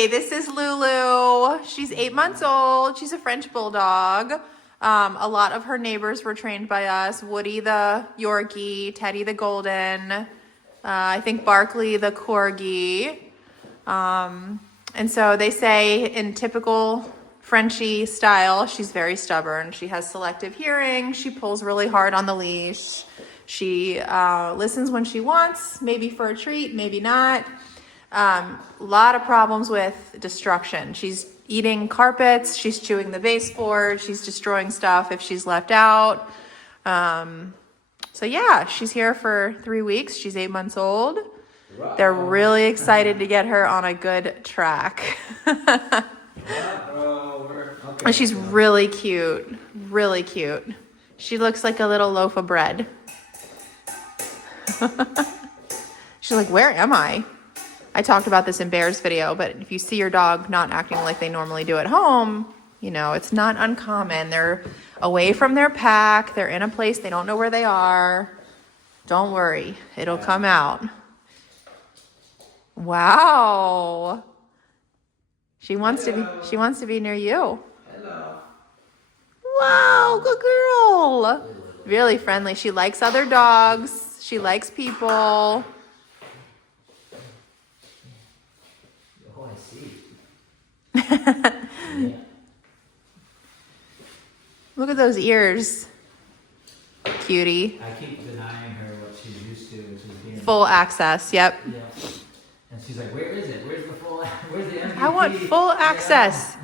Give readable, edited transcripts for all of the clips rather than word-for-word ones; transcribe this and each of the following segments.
Hi, this is Lulu. She's 8 months old. She's a French bulldog. A lot of her neighbors were trained by us. Woody the Yorkie, Teddy the Golden, I think Barkley the Corgi. And so they say in typical Frenchie style, she's very stubborn. She has selective hearing. She pulls really hard on the leash. She listens when she wants, maybe for a treat, maybe not. A lot of problems with destruction. She's eating carpets. She's chewing the baseboard. She's destroying stuff if she's left out. So yeah, she's here for 3 weeks. She's 8 months old. They're really excited to get her on a good track. And she's really cute, really cute. She looks like a little loaf of bread. She's like, where am I? I talked about this in Bear's video, but if you see your dog not acting like they normally do at home, you know, it's not uncommon. They're away from their pack. They're in a place they don't know where they are. Don't worry, it'll come out. Wow. She wants to be near you. Hello. Wow, good girl. Really friendly. She likes other dogs. She likes people. Oh, I see. Yeah. Look at those ears. Cutie. I keep denying her what she's used to, which is being Full access, yep. Yeah. And she's like, where is it? Where's the full, where's the MVP? I want full access.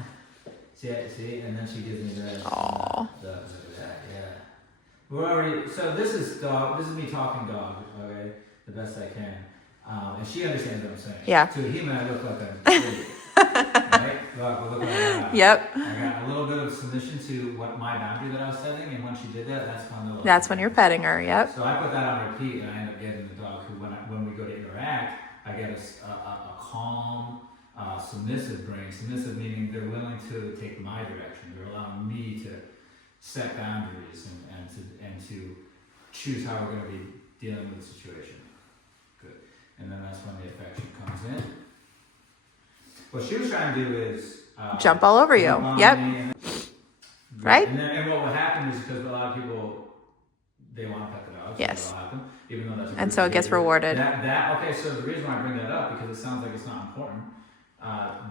Yeah. See, and then she gives me the, Aw. look at that, yeah. We're already, so this is me talking dog, okay, the best I can. And she understands what I'm saying. Yeah. To a human, I look like an idiot. Right? Look like that. Yep. I got a little bit of submission to what my boundary that I was setting, and when she did that, That's when you're petting her, yep. So I put that on repeat, and I end up getting the dog who, when we go to interact, I get a calm, submissive brain. Submissive meaning they're willing to take my direction. They're allowing me to set boundaries and to choose how we're going to be dealing with the situation. Good. And then that's when the affection comes in. What she was trying to do is Jump all over you. Yep. Right? And what will happen is because a lot of people, they want to pet the dogs. Yes. So happen, even though that's And so it gets rewarded. Okay, so the reason why I bring that up, because it sounds like it's not important,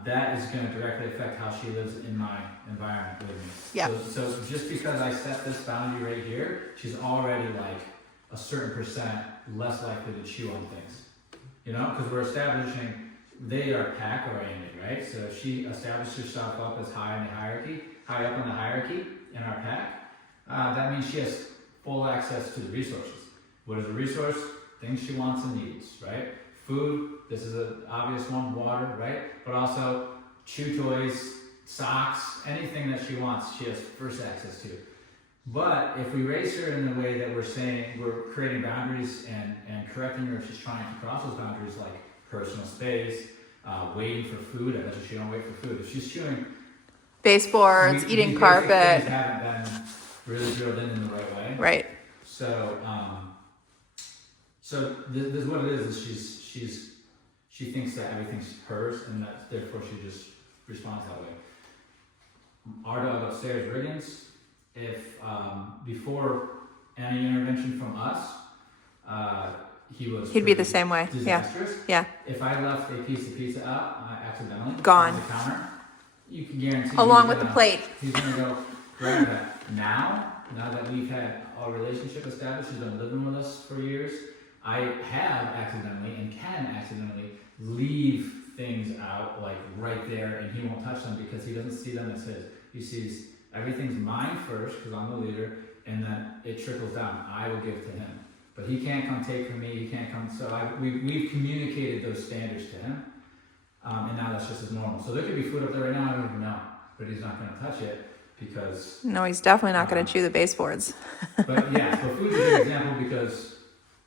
that is going to directly affect how she lives in my environment with me. Yeah. So just because I set this boundary right here, she's already like a certain percent less likely to chew on things. You know, because we're establishing they are pack oriented, right? So if she establishes herself up as high up in the hierarchy in our pack, that means she has full access to the resources. What is a resource? Things she wants and needs, right? Food, this is an obvious one, water, right? But also chew toys, socks, anything that she wants, she has first access to. But if we raise her in the way that we're saying, we're creating boundaries and correcting her if she's trying to cross those boundaries, like personal space, waiting for food. I bet you she don't wait for food. If she's chewing Baseboards, eating carpet. Things haven't been really drilled in the right way. Right. So, this is what it is she thinks that everything's hers, and that therefore she just responds that way. Our dog upstairs, Riggins, if before any intervention from us, he'd be the same way. Disastrous. Yeah. If I left a piece of pizza out accidentally Gone on the counter, you can guarantee along with the plate. He's gonna go grab that. Now that we've had our relationship established, he's been living with us for years. I have accidentally and can accidentally leave things out like right there, and he won't touch them because he doesn't see them as his. He sees everything's mine first because I'm the leader, and then it trickles down. I will give to him. But he can't come take from me, he can't come, so we've communicated those standards to him, and now that's just as normal. So there could be food up there right now, I don't even know, but he's not going to touch it because... No, he's definitely not going to chew the baseboards. But yeah, so food's a good example because...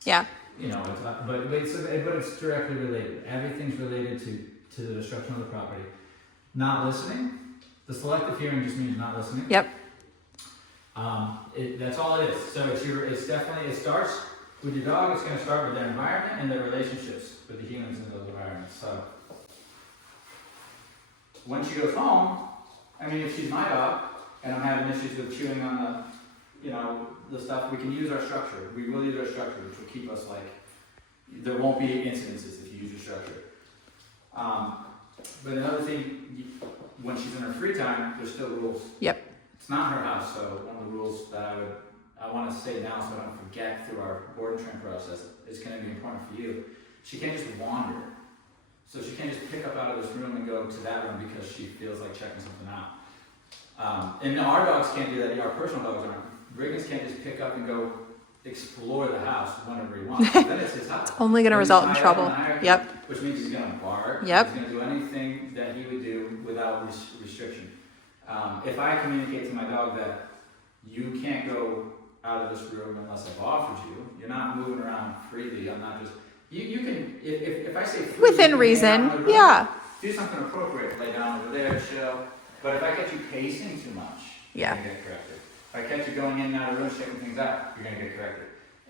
Yeah. You know, but it's directly related. Everything's related to the destruction of the property. Not listening, the selective hearing just means not listening. Yep. That's all it is. So it starts with your dog. It's going to start with their environment and their relationships with the humans in those environments. So when she goes home, I mean, if she's my dog and I'm having issues with chewing on the stuff, we can use our structure. We will use our structure, which will keep us there won't be incidences if you use your structure. But another thing, when she's in her free time, there's still rules. Yep. It's not her house, so one of the rules that I want to say now so I don't forget through our board and train process, it's going to be important for you. She can't just wander. So she can't just pick up out of this room and go to that room because she feels like checking something out. And our dogs can't do that. Our personal dogs aren't. Riggins can't just pick up and go explore the house whenever he wants. Then it's his house. Only going to result in trouble. Yep. Which means he's going to bark. Yep. He's going to do anything that he would do without restriction. If I communicate to my dog that you can't go out of this room unless I've offered you, you're not moving around freely. I'm not just. You can, if I say freely, Within reason, room, yeah. Do something appropriate. Lay down over there, chill. But if I catch you pacing too much, Yeah. you're going to get corrected. If I catch you going in and out of the room, checking things out, you're going to get corrected.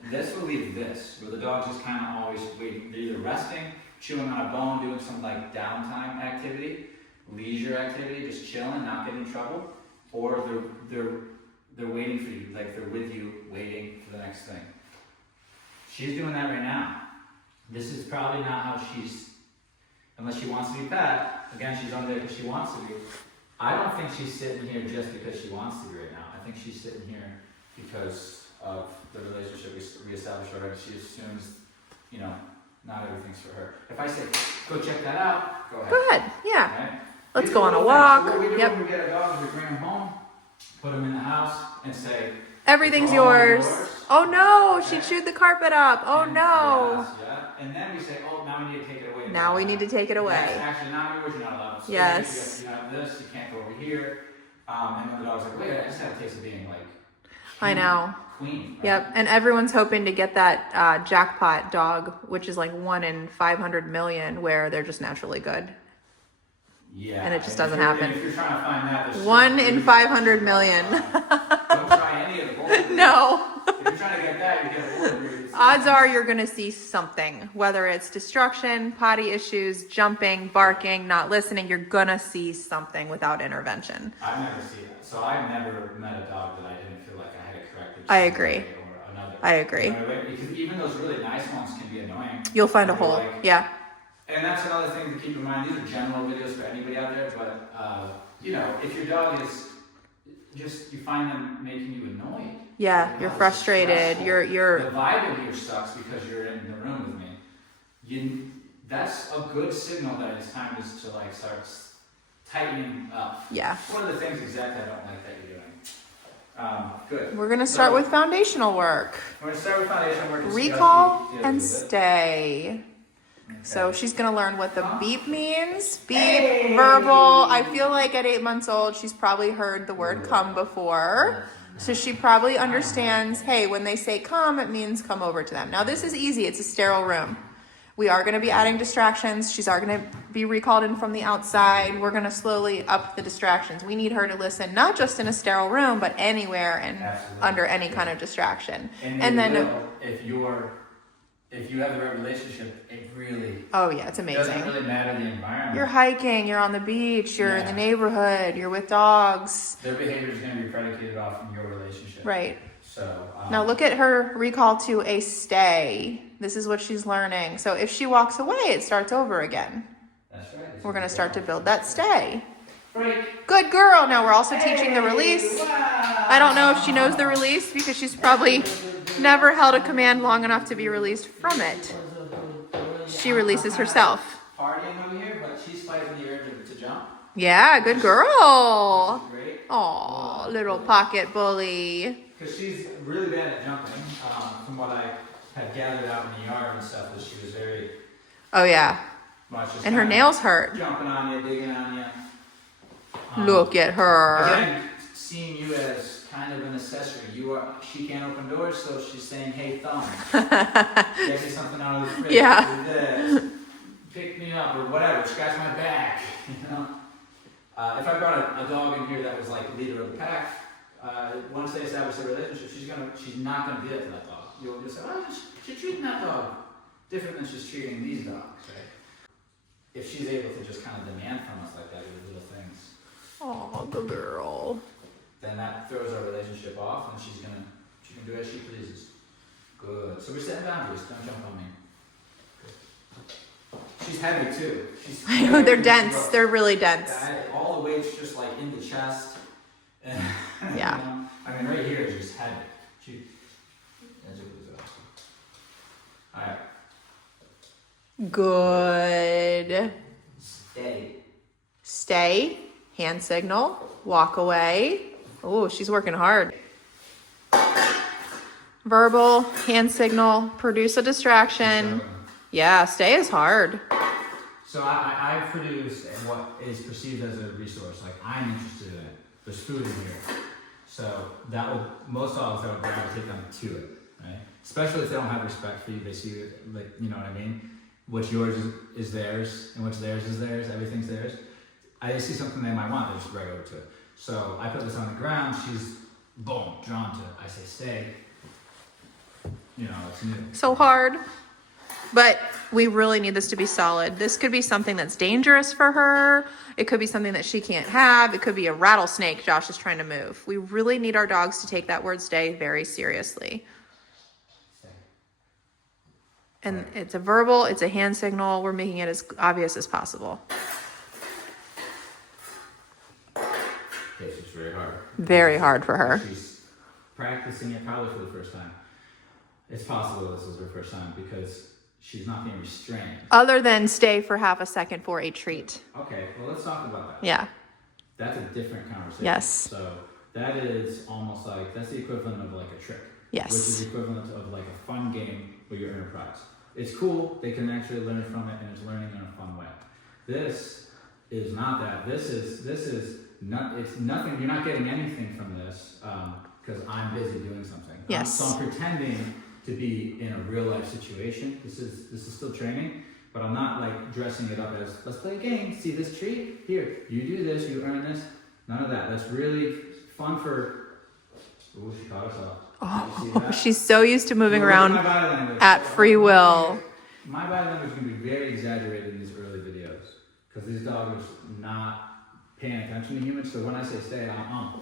This will leave this, where the dog's just kind of always waiting. They're either resting, chewing on a bone, doing some downtime activity, leisure activity, just chilling, not getting in trouble, or they're waiting for you, they're with you, waiting for the next thing. She's doing that right now. This is probably not how unless she wants to be pet. Again, she's on there because she wants to be. I don't think she's sitting here just because she wants to be right now. I think she's sitting here because of the relationship we established already. She assumes, not everything's for her. If I say, go check that out, go ahead. Go ahead. Yeah. Okay? Let's These go are on a little walk. things. So what we do Yep. when we get a dog is we bring him home, put him in the house, and say, Everything's "It's all yours. Oh no, she Okay. chewed the carpet up. Oh And- no. Yes, yeah. And then we say, oh, now we need to take it away. Now we need to take it That's away. actually not yours, you're not allowed. So Yes. You have this, you can't go over here. And then the dog's like, wait, I just had a taste of being I know. queen. Right? Yep. And everyone's hoping to get that jackpot dog, which is like 1 in 500 million, where they're just naturally good. Yeah. And it just if doesn't you're- happen. If you're trying to find that, there's 1 in 500 million. Don't try any of the golden. No. If you're trying to get that, you get a golden breed. Odds are you're going to see something, whether it's destruction, potty issues, jumping, barking, not listening. You're going to see something without intervention. I've never seen that. So I've never met a dog that I didn't feel like I had it corrected. I some agree. way Or another. I agree. You know what I mean? Because even those really nice ones can be annoying. You'll find a And you're hole. like- Yeah. And that's another thing to keep in mind. These are general videos for anybody out there, but if your dog is you find them making you annoyed. Yeah. Like, You're oh, this is frustrated. stressful. You're The vibe in here sucks because you're in the room with me. That's a good signal that it's time to start tightening up. yeah. One of the things exactly I don't like that you're doing. Good. We're going to start with foundational work. We're gonna start with foundation work. and see how Recall she deals and with it. stay. So Okay. she's gonna learn what the beep means. Beep, verbal. I feel like at 8 months old, she's probably heard the word come before. So she probably understands, hey, when they say come, it means come over to them. Now this is easy, it's a sterile room. We are gonna be adding distractions. She's gonna be recalled in from the outside. We're gonna slowly up the distractions. We need her to listen, not just in a sterile room, but anywhere and Absolutely. under any kind of distraction. And And then, if you have the right relationship, it really oh yeah, it's doesn't amazing. really matter the environment. You're hiking, you're on the beach, you're in the Yeah. neighborhood, you're with dogs. Their behavior is going to be predicated off from your relationship. Right. So Now look at her recall to a stay. This is what she's learning. So if she walks away, it starts over again. That's right. We're going to start to build that stay. break. Good girl. Now we're also teaching the release. Wow. I don't know if she knows the release because she's probably never held a command long enough to be released from it. She releases herself. Partying over here, but she's fighting the urge to jump. Yeah, good girl. Which is great. Aw, little pocket bully. Because she's really bad at jumping. From what I had gathered out in the yard and stuff, that she was very Oh yeah. much just And her kinda nails hurt. jumping on you, digging on you. Look at her. Again, seeing you as kind of an accessory. She can't open doors, so she's saying, "Hey, thumb, get me something out of the fridge. Yeah. Do this. Pick me up or whatever. Scratch my back." You know. If I brought a dog in here that was like leader of the pack, once they establish a relationship, she's not gonna do that to that dog. You'll say, "Oh, she's treating that dog different than she's treating these dogs." Right? If she's able to just kind of demand from us like that with little things. good girl. Then that throws our relationship off, and she can do as she pleases. Good. So we're setting boundaries. Don't jump on me. Good. She's heavy too. I know they're dense. They're really dense. All the weight's just like in the chest. And, Yeah. You know, I mean, right here is just heavy. All right. Good. Stay. Stay. Hand signal. Walk away. Oh, she's working hard. Verbal, hand signal, produce a distraction. Yeah, stay is hard. So I produce what is perceived as a resource. Like, I'm interested in it. There's food in here. So that will, most dogs that would gravitate them to it, right? Especially if they don't have respect for you. They see it, like, you know what I mean? What's yours is theirs, and what's theirs is theirs. Everything's theirs. I see something they might want, they just right over to it. So I put this on the ground, she's, boom, drawn to it. I say, stay. You know, it's new. So hard. But we really need this to be solid. This could be something that's dangerous for her. It could be something that she can't have. It could be a rattlesnake Josh is trying to move. We really need our dogs to take that word stay very seriously. Stay. And it's a verbal, it's a hand signal. We're making it as obvious as possible. Okay, so it's very hard. Very hard for her. She's practicing it probably for the first time. It's possible this is her first time because she's not being restrained. Other than stay for half a second for a treat. Okay, well, let's talk about that. Yeah. That's a different conversation. Yes. So that is almost like, that's the equivalent of like a trick. Yes. Which is the equivalent of like a fun game with your inner prize. It's cool, they can actually learn from it, and it's learning in a fun way. This is not that. This is not, it's nothing, you're not getting anything from this because I'm busy doing something. Yes. So I'm pretending to be in a real life situation. This is still training, but I'm not like dressing it up as, let's play a game, see this treat? Here, you do this, you earn this. None of that. That's really fun for, ooh, she caught herself. Oh, she's so used to moving Look at around my body language. at free will. My body language is going to be very exaggerated in these early videos because these dogs are not paying attention to humans. So when I say stay, I'm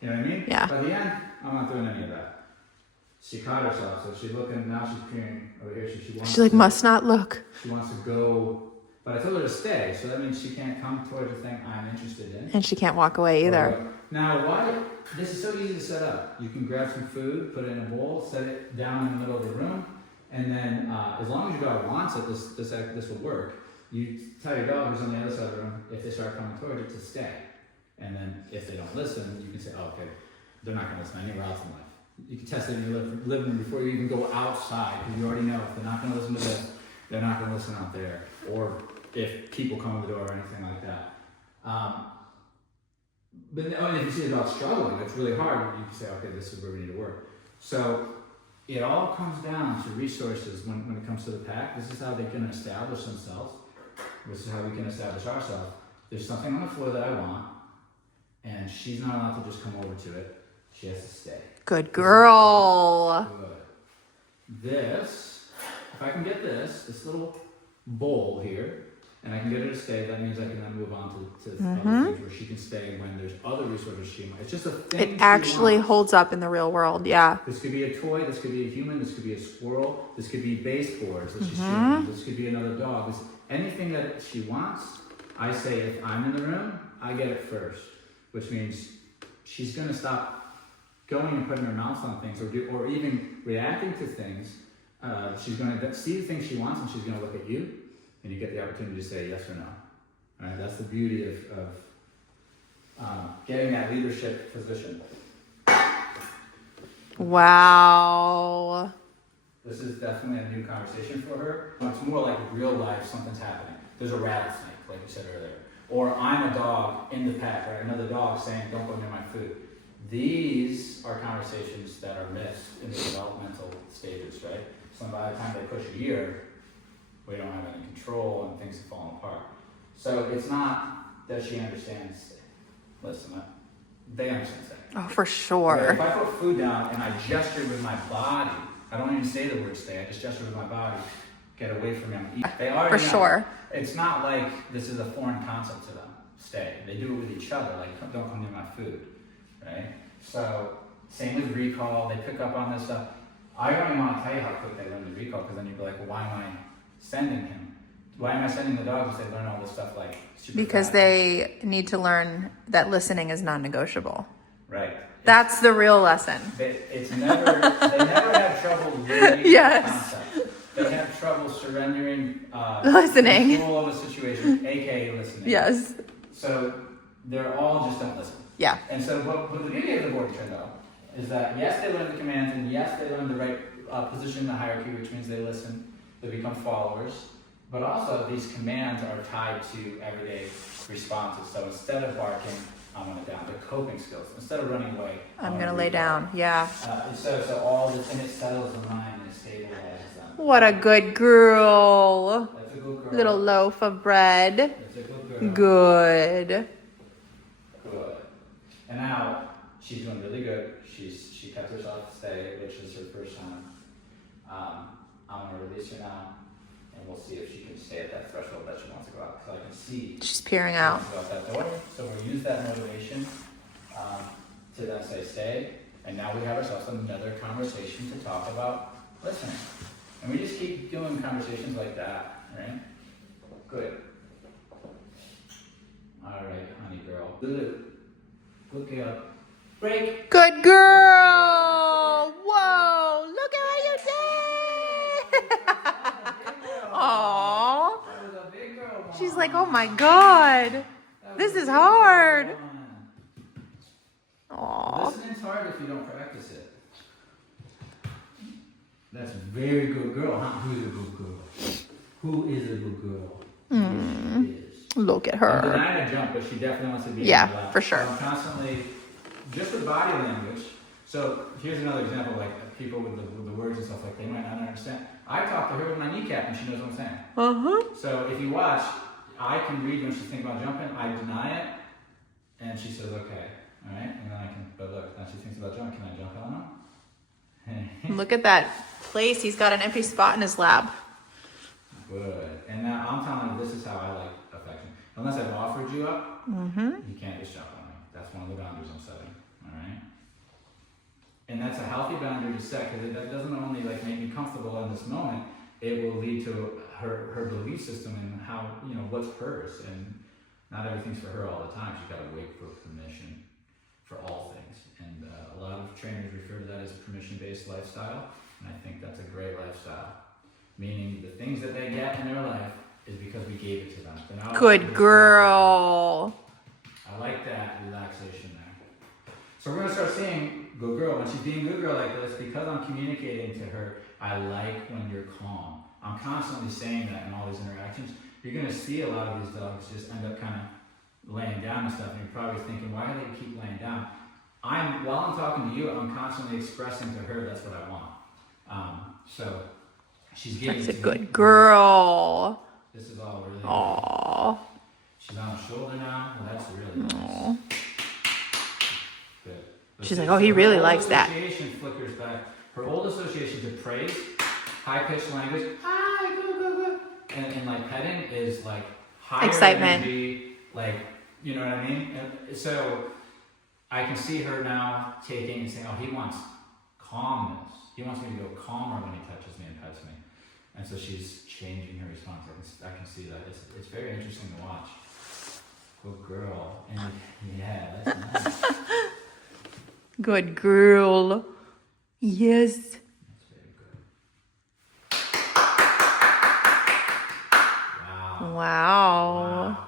you know what I mean? Yeah. By the end, I'm not doing any of that. She caught herself, so she's looking, now she's peering over here. She wants She's like, to, must not look. She wants to go, but I told her to stay, so that means she can't come towards the thing I'm interested in. And she can't walk away either. Now, why? This is so easy to set up. You can grab some food, put it in a bowl, set it down in the middle of the room, and then as long as your dog wants it, this will work. You tell your dog who's on the other side of the room, if they start coming towards it, to stay. And then if they don't listen, you can say, oh, okay, they're not going to listen anywhere else in life. You can test it in your living room before you even go outside, because you already know if they're not going to listen to this, they're not going to listen out there, or if people come to the door or anything like that. But if you see a dog struggling, it's really hard, you can say, okay, this is where we need to work. So it all comes down to resources when it comes to the pack. This is how they can establish themselves. This is how we can establish ourselves. There's something on the floor that I want, and she's not allowed to just come over to it. She has to stay. Good girl. Good. This, if I can get this little bowl here, and I can get her to stay, that means I can then move on to other things where she can stay when there's other resources she might. It's just a thing. It actually holds up in the real world, yeah. This could be a toy, this could be a human, this could be a squirrel, this could be baseboards that she's shooting, this could be another dog. Anything that she wants, I say if I'm in the room, I get it first, which means she's going to stop going and putting her mouth on things or even reacting to things. She's going to see the things she wants, and she's going to look at you, and you get the opportunity to say yes or no. All right, that's the beauty of getting that leadership position. Wow. This is definitely a new conversation for her. It's more like real life, something's happening. There's a rattlesnake, like you said earlier. Or I'm a dog in the pack, right? Another dog saying, don't go near my food. These are conversations that are missed in the developmental stages, right? So by the time they push a year, we don't have any control and things have fallen apart. So it's not that she understands, listen, they understand that. Oh, for sure. If I put food down and I gesture with my body, I don't even say the word stay, I just gesture with my body, get away from me, I'm eating. They already For know. sure. It's not like this is a foreign concept to them. stay. They do it with each other, like don't come near my food, right? So same with recall. They pick up on this stuff. I don't even want to tell you how quick they learn the recall, because then you'd be like, well, why am I sending him? Why am I sending the dogs if they learn all this stuff like super Because fast? they need to learn that listening is non-negotiable. Right. That's the real lesson. They never have trouble learning Yes. the concept. They have trouble surrendering Listening. control of a situation, aka listening. Yes. So they're all just don't listen. Yeah. And so what the beauty of the board train though is that yes, they learn the commands, and yes, they learn the right position in the hierarchy, which means they listen, they become followers. But also these commands are tied to everyday responses. So instead of barking, I'm gonna down. They're coping skills. Instead of running away, I'm gonna lay down. Yeah. So all this, and it settles the mind and it stabilizes them. What a good girl. That's a good girl. Little loaf of bread. That's a good girl. Good. Good. And now she's doing really good. She kept herself to stay, which is her first time. I'm gonna release her now, and we'll see if she can stay at that threshold that she wants to go out. Because I can see She's peering out. she wants to go out that door. So we'll use that motivation to then say stay. And now we have ourselves another conversation to talk about listening. And we just keep doing conversations like that, right? Good. All right, honey girl. Lulu, good girl. Break. Good girl. Whoa. Look at what you did. Aww. That was a big girl. She's like, oh my God. This is hard. Aww. Listening's hard if you don't practice it. That's a very good girl, huh? Who's a good girl? Who is a good girl? Yes, she is. Look at I'm her. denying a jump, but she definitely wants to be Yeah, in my lap. for sure. I'm constantly, just with body language. So here's another example, like people with the words and stuff, like they might not understand. I talk to her with my kneecap and she knows what I'm saying. Uh-huh. So if you watch, I can read when she's thinking about jumping, I deny it, and she says, okay, all right? And then I can, but look, now she thinks about jumping, can I jump on her? Look at that place. He's got an empty spot in his lap. Good. And now I'm telling you, this is how I like affection. Unless I've offered you up, you can't just jump on me. That's one of the boundaries I'm setting, all right? And that's a healthy boundary to set, because that doesn't only like make me comfortable in this moment, it will lead to her belief system and how, you know, what's hers. And not everything's for her all the time. She's got to wait for permission for all things. And a lot of trainers refer to that as a permission-based lifestyle. And I think that's a great lifestyle. Meaning the things that they get in their life is because we gave it to them. They're not Good girl. I like that relaxation there. So we're gonna start seeing good girl. When she's being good girl like this, because I'm communicating to her, I like when you're calm. I'm constantly saying that in all these interactions. You're gonna see a lot of these dogs just end up kind of laying down and stuff, and you're probably thinking, why do they keep laying down? While I'm talking to you, I'm constantly expressing to her that's what I want. So she's giving That's a to me. good girl. This is all really Aww. She's on her shoulder now. Well, that's really nice. Aww. Good. She's like, oh, he really Her old likes that. Association flickers back. Her old association to praise, high-pitched language, hi, go, go, go, and like petting is like higher Excitement. energy, like, you know what I mean? And so I can see her now taking and saying, oh, he wants calmness. He wants me to go calmer when he touches me and pets me. And so she's changing her response. I can see that. It's very interesting to watch. Good girl. And yeah, that's nice. Good girl. Yes. That's very good. Wow. Wow.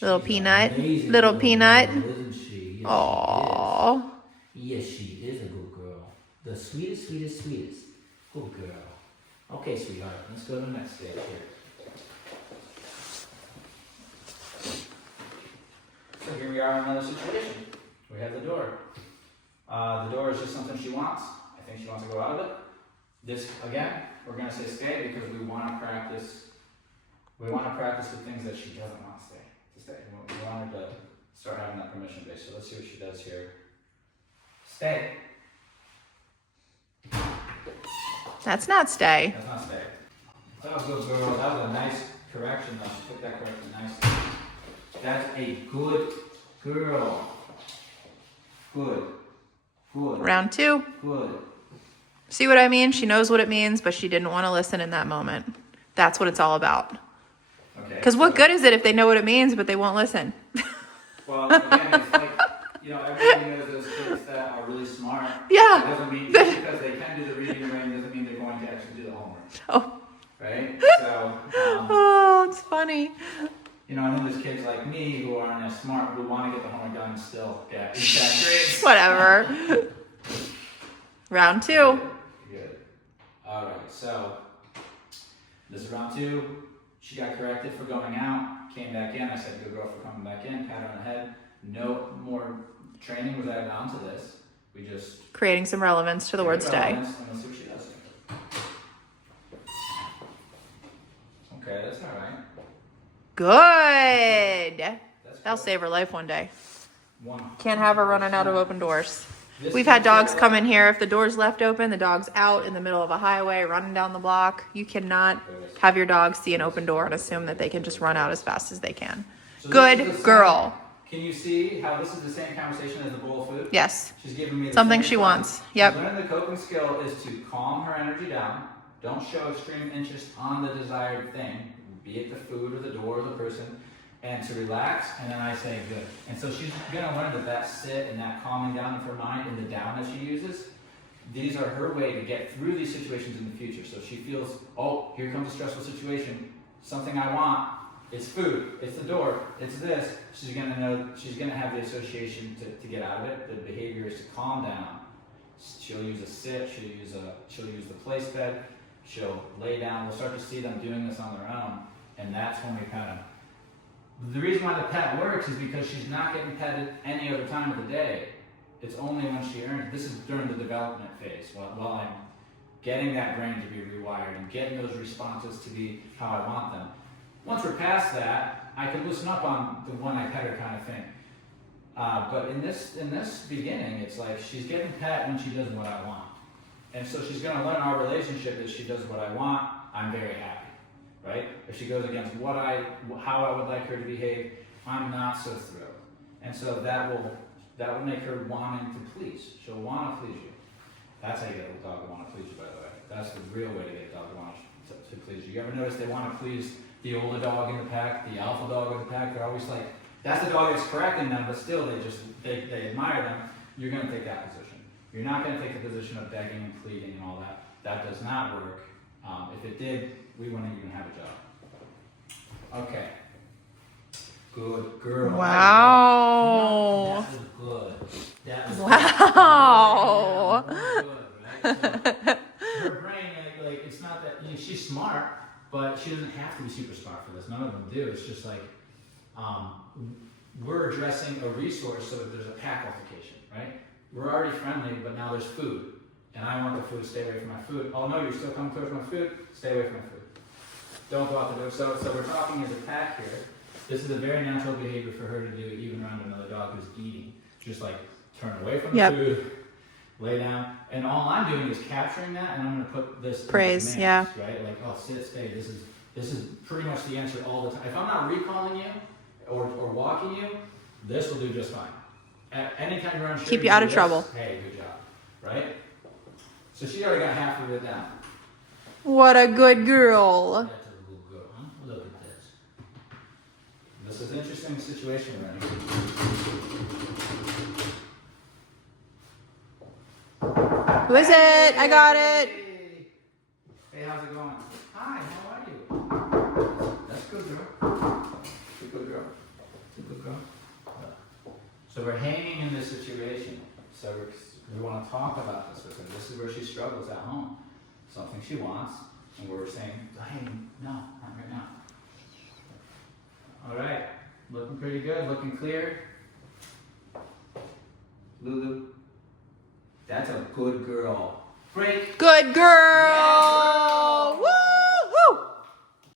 Little She's peanut. amazing Little peanut. girl, isn't she? Yes, Aww. Yes, she is a good girl. The sweetest, sweetest, sweetest. Good girl. Okay, sweetheart, let's go to the next stage here. So here we are in another situation. We have the door. The door is just something she wants. I think she wants to go out of it. This, again, we're going to say stay because we want to practice. We want to practice the things that she doesn't want to stay. We want her to start having that permission base. So let's see what she does here. Stay. That's not stay. That's not stay. That was good, girl. That was a nice correction, though. She took that correction nicely. That's a good girl. Good. Good. Round 2. Good. See what I mean? She knows what it means, but she didn't want to listen in that moment. That's what it's all about. Okay. Because what good is it if they know what it means, but they won't listen? Well, again, it's like, everybody knows those kids that are really smart. Yeah. It doesn't mean, just because they can do the reading and writing doesn't mean they're going to actually do the homework. Oh. Right? So, Oh, it's funny. and then there's kids like me who aren't as smart, who want to get the homework done and still get exact grades. Whatever. Round 2. Good. All right, so this is round 2. She got corrected for going out, came back in. I said, good girl for coming back in, pat her on the head. No more training was added on to this. We just... Creating some relevance to the word stay. And let's see what she does. Okay, that's all right. Good. That's That'll good. save her life one day. 100%. Can't have her running out of open doors. We've had dogs come in here. If the door's left open, the dog's out in the middle of a highway running down the block. You cannot have your dog see an open door and assume that they can just run out as fast as they can. So Good girl. Can you see how this is the same conversation as the bowl of food? Yes. She's giving me the Something same she response. wants. Yep. Learning the coping skill is to calm her energy down. Don't show extreme interest on the desired thing, be it the food or the door or the person, and to relax. And then I say good. And so she's gonna learn that sit and that calming down of her mind and the down that she uses, these are her way to get through these situations in the future. So she feels, oh, here comes a stressful situation, something I want. It's food, it's the door, it's this. She's gonna know, she's gonna have the association to get out of it. The behavior is to calm down. She'll use a sit, she'll use the place bed, she'll lay down. We'll start to see them doing this on their own. And that's when we kind of, the reason why the pet works is because she's not getting petted any other time of the day. It's only when she earns, this is during the development phase, while I'm getting that brain to be rewired and getting those responses to be how I want them. Once we're past that, I can loosen up on the one I pet her kind of thing. But in this beginning, it's like she's getting pet when she does what I want. And so she's gonna learn our relationship is she does what I want, I'm very happy, right? If she goes against how I would like her to behave, I'm not so thrilled. And so that will make her wanting to please. She'll want to please you. That's how you get a dog to want to please you, by the way. That's the real way to get a dog to want to please you. You ever notice they want to please the older dog in the pack, the alpha dog in the pack? They're always like, that's the dog that's correcting them, but still they admire them. You're going to take that position. You're not going to take the position of begging and pleading and all that. That does not work. If it did, we wouldn't even have a job. Okay. Good girl. Wow. That was good. That was Wow. good, right? So, her brain, like, it's not that, she's smart, but she doesn't have to be super smart for this. None of them do. It's just like, we're addressing a resource so that there's a pack altercation, right? We're already friendly, but now there's food. And I want the food to stay away from my food. Oh no, you're still coming towards my food? Stay away from my food. Don't go out the door. So we're talking as a pack here. This is a very natural behavior for her to do even around another dog who's eating. Just like turn away from the food, lay down. And all I'm doing is capturing that, and I'm going to put this praise, in commands, right? Like, oh, sit, stay. This is pretty much the answer all the time. If I'm not recalling you or walking you, this will do just fine. At any time you're unsure, keep you out of trouble. Hey, good job, right? So she already got half of it down. What a good girl. That's a good girl, huh? Look at this. This is an interesting situation we're in. Who is it? I got it. Hey, how's it going? Hi, how are you? That's a good girl. Good girl. Good girl. So we're hanging in this situation. So we want to talk about this with her. This is where she struggles at home. Something she wants, and we're saying, hey, no, not right now. All right, looking pretty good, looking clear. Lulu, that's a good girl. Break. Good girl. Yeah, girl. Woo!